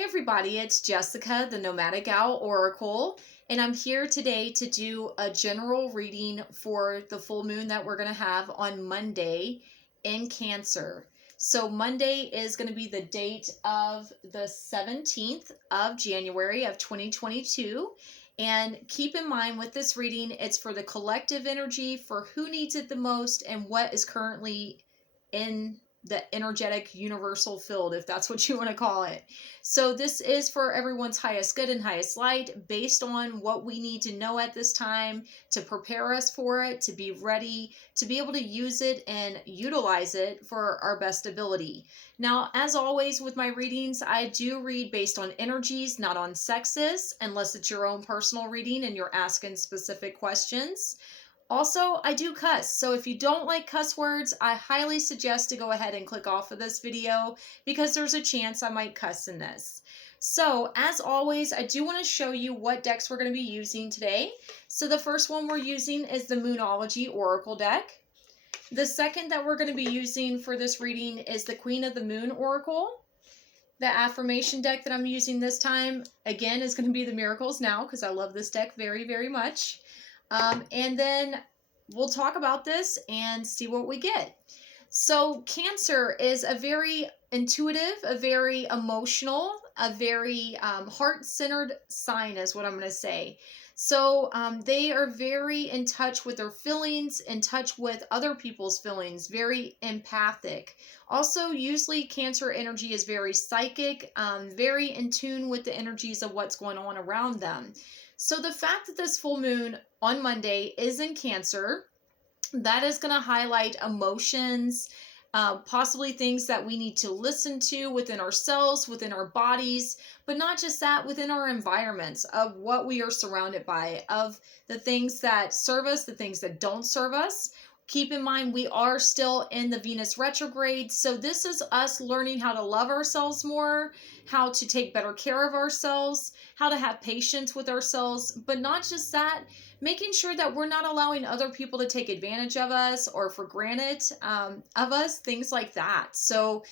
Hey everybody, it's Jessica, the Nomadic Owl Oracle, and I'm here today to do a general reading for the full moon that we're going to have on Monday in Cancer. So Monday is going to be the date of the 17th of January of 2022. And keep in mind with this reading, it's for the collective energy, for who needs it the most and what is currently in the energetic universal field, if that's what you want to call it. So this is for everyone's highest good and highest light, based on what we need to know at this time to prepare us for it, to be ready, to be able to use it and utilize it for our best ability. Now, as always with my readings, I do read based on energies, not on sexes, unless it's your own personal reading and you're asking specific questions. Also, I do cuss, so if you don't like cuss words, I highly suggest to go ahead and click off of this video because there's a chance I might cuss in this. So, as always, I do want to show you what decks we're going to be using today. So the first one we're using is the Moonology Oracle deck. The second that we're going to be using for this reading is the Queen of the Moon Oracle. The affirmation deck that I'm using this time, again, is going to be the Miracles Now because I love this deck very, very much. And then we'll talk about this and see what we get. So Cancer is a very intuitive, a very emotional, a very heart-centered sign is what I'm going to say. So they are very in touch with their feelings, in touch with other people's feelings, very empathic. Also, usually Cancer energy is very psychic, very in tune with the energies of what's going on around them. So the fact that this full moon on Monday is in Cancer, that is going to highlight emotions, possibly things that we need to listen to within ourselves, within our bodies, but not just that, within our environments of what we are surrounded by, of the things that serve us, the things that don't serve us. Keep in mind, we are still in the Venus retrograde, so this is us learning how to love ourselves more, how to take better care of ourselves, how to have patience with ourselves, but not just that, making sure that we're not allowing other people to take advantage of us or for granted of us, things like that. So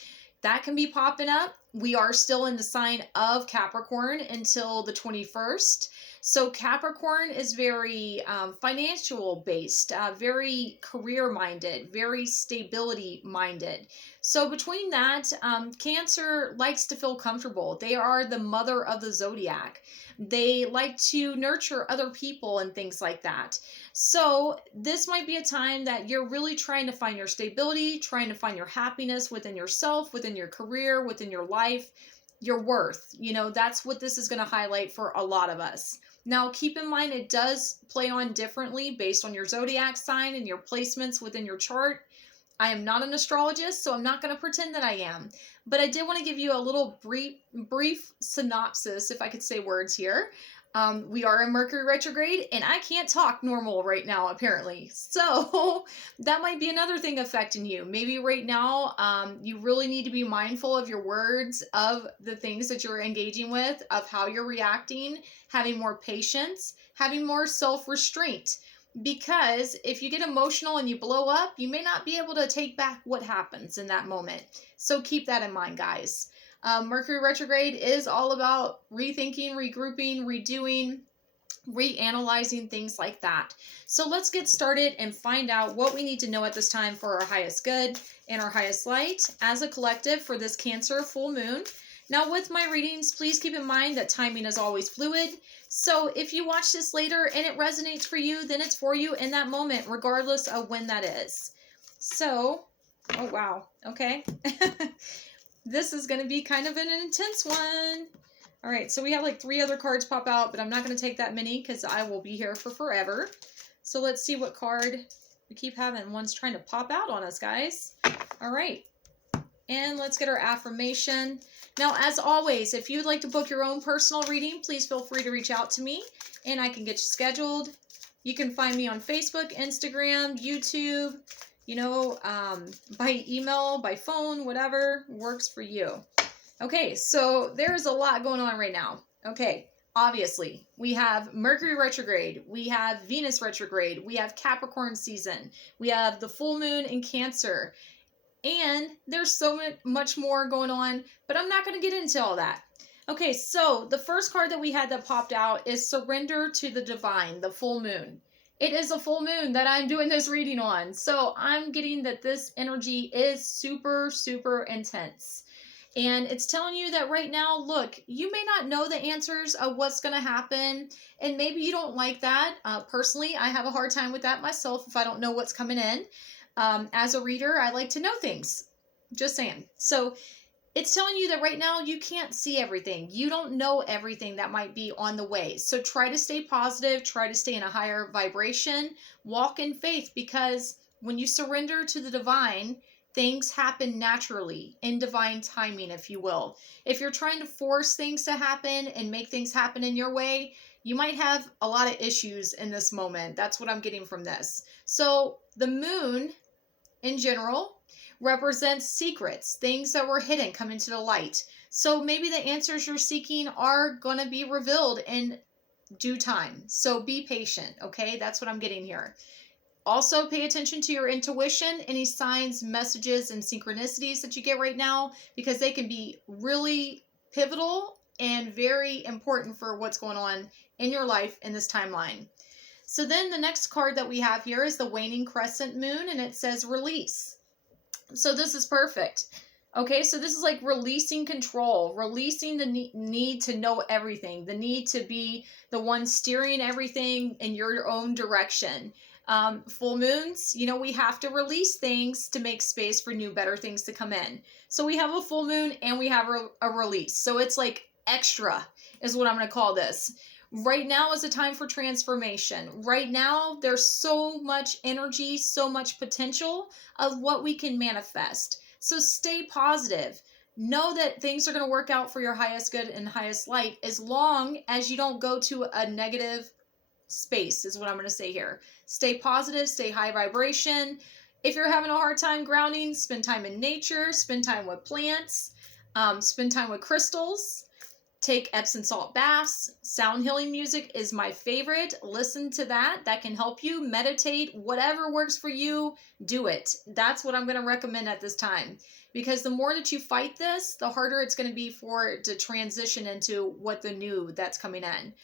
that can be popping up. We are still in the sign of Capricorn until the 21st. So Capricorn is very financial based, very career minded, very stability minded. So between that, Cancer likes to feel comfortable. They are the mother of the zodiac. They like to nurture other people and things like that. So this might be a time that you're really trying to find your stability, trying to find your happiness within yourself, within your career, within your life, your worth. You know, that's what this is going to highlight for a lot of us. Now, keep in mind, it does play on differently based on your zodiac sign and your placements within your chart. I am not an astrologist, so I'm not going to pretend that I am. But I did want to give you a little brief synopsis, if I could say words here. We are in Mercury retrograde, and I can't talk normal right now, apparently. So that might be another thing affecting you. Maybe right now, you really need to be mindful of your words, of the things that you're engaging with, of how you're reacting, having more patience, having more self-restraint. Because if you get emotional and you blow up, you may not be able to take back what happens in that moment. So keep that in mind, guys. Mercury retrograde is all about rethinking, regrouping, redoing, reanalyzing, things like that. So let's get started and find out what we need to know at this time for our highest good and our highest light as a collective for this Cancer full moon. Now, with my readings, please keep in mind that timing is always fluid. So if you watch this later and it resonates for you, then it's for you in that moment, regardless of when that is. So, oh wow, okay. This is going to be kind of an intense one. All right, so we have like 3 other cards pop out, but I'm not going to take that many because I will be here for forever. So let's see what card we keep having. One's trying to pop out on us, guys. All right. And let's get our affirmation. Now, as always, if you'd like to book your own personal reading, please feel free to reach out to me and I can get you scheduled. You can find me on Facebook, Instagram, YouTube, you know, by email, by phone, whatever works for you. Okay, so there's a lot going on right now. Okay, obviously, we have Mercury retrograde, we have Venus retrograde, we have Capricorn season, we have the full moon in Cancer. And there's so much more going on, but I'm not going to get into all that. Okay, so the first card that we had that popped out is Surrender to the Divine, the full moon. It is a full moon that I'm doing this reading on. So I'm getting that this energy is super, super intense. And it's telling you that right now, look, you may not know the answers of what's going to happen. And maybe you don't like that. Personally, I have a hard time with that myself if I don't know what's coming in. As a reader, I like to know things. Just saying. So it's telling you that right now you can't see everything. You don't know everything that might be on the way. So try to stay positive, try to stay in a higher vibration, walk in faith, because when you surrender to the divine, things happen naturally in divine timing, if you will. If you're trying to force things to happen and make things happen in your way, you might have a lot of issues in this moment. That's what I'm getting from this. So the moon in general represents secrets, things that were hidden come into the light. So maybe the answers you're seeking are going to be revealed in due time. So be patient, okay? That's what I'm getting here. Also, pay attention to your intuition, any signs, messages, and synchronicities that you get right now, because they can be really pivotal and very important for what's going on in your life in this timeline. So then the next card that we have here is the waning crescent moon, and it says release. So this is perfect. Okay, so this is like releasing control, releasing the need to know everything, the need to be the one steering everything in your own direction. Full moons, you know, we have to release things to make space for new, better things to come in. So we have a full moon and we have a release. So it's like extra is what I'm going to call this. Right now is a time for transformation. Right now, there's so much energy, so much potential of what we can manifest. So stay positive. Know that things are going to work out for your highest good and highest light as long as you don't go to a negative space, is what I'm going to say here. Stay positive, stay high vibration. If you're having a hard time grounding, spend time in nature, spend time with plants, spend time with crystals. Take Epsom salt baths. Sound healing music is my favorite. Listen to that. That can help you. Meditate. Whatever works for you, do it. That's what I'm going to recommend at this time. Because the more that you fight this, the harder it's going to be for it to transition into what the new that's coming in.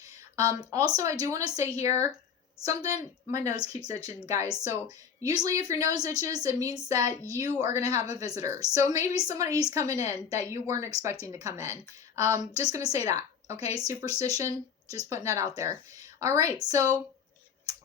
Also, I do want to say here, something, my nose keeps itching, guys. So usually if your nose itches, it means that you are going to have a visitor. So maybe somebody's coming in that you weren't expecting to come in. Just going to say that. Okay. Superstition, just putting that out there. All right. So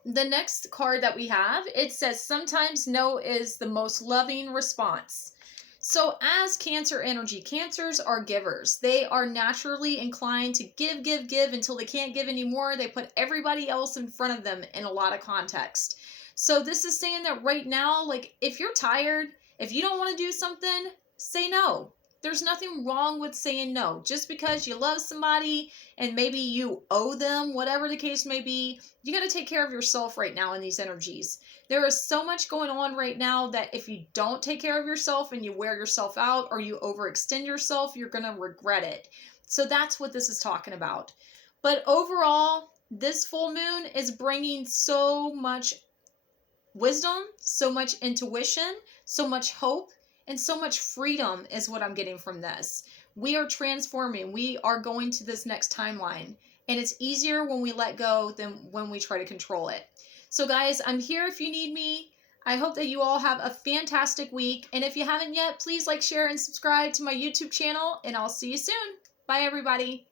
the next card that we have, it says sometimes no is the most loving response. So as Cancer energy, Cancers are givers. They are naturally inclined to give, give, give until they can't give anymore. They put everybody else in front of them in a lot of context. So this is saying that right now, like if you're tired, if you don't want to do something, say no. There's nothing wrong with saying no. Just because you love somebody and maybe you owe them, whatever the case may be, you got to take care of yourself right now in these energies. There is so much going on right now that if you don't take care of yourself and you wear yourself out or you overextend yourself, you're going to regret it. So that's what this is talking about. But overall, this full moon is bringing so much wisdom, so much intuition, so much hope, and so much freedom is what I'm getting from this. We are transforming. We are going to this next timeline. And it's easier when we let go than when we try to control it. So guys, I'm here if you need me. I hope that you all have a fantastic week. And if you haven't yet, please like, share, and subscribe to my YouTube channel. And I'll see you soon. Bye, everybody.